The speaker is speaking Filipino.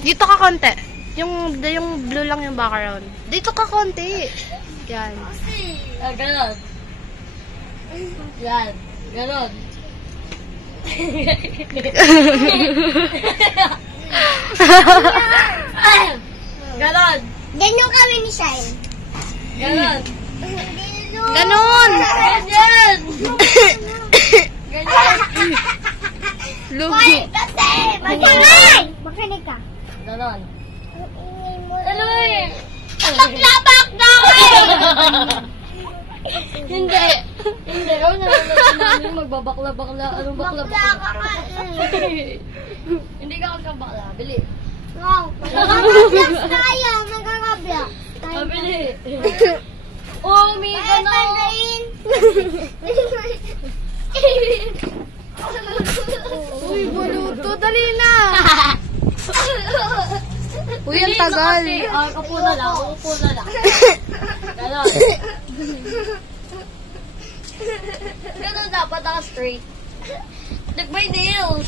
Dito ka konti. Yung blue lang yung background. Dito ka konti. Yan. Ganon. Yan. Ganon. Ganon. Ganyan kami ni Shine. Ganon. Ganon! Ganyan. Ganyan. Lugi. Kasi, makinig! Makinig ka. Ganon. Ano eh? Paglabak daw eh! Hindi. Hindi. Ano namin magbabakla-bakla. Anong bakla-bakla? Bakla ka nga. Hindi ka magkabakla. Bili. Wow. Magkakablocks tayo. Magkakablocks. Bili. Oh, may ganon. Uy, buluto. Dali na. Uy, ang tagal. Upo na lang. Upo na lang. Ganon. Ganon dapat naka straight. Like my nails.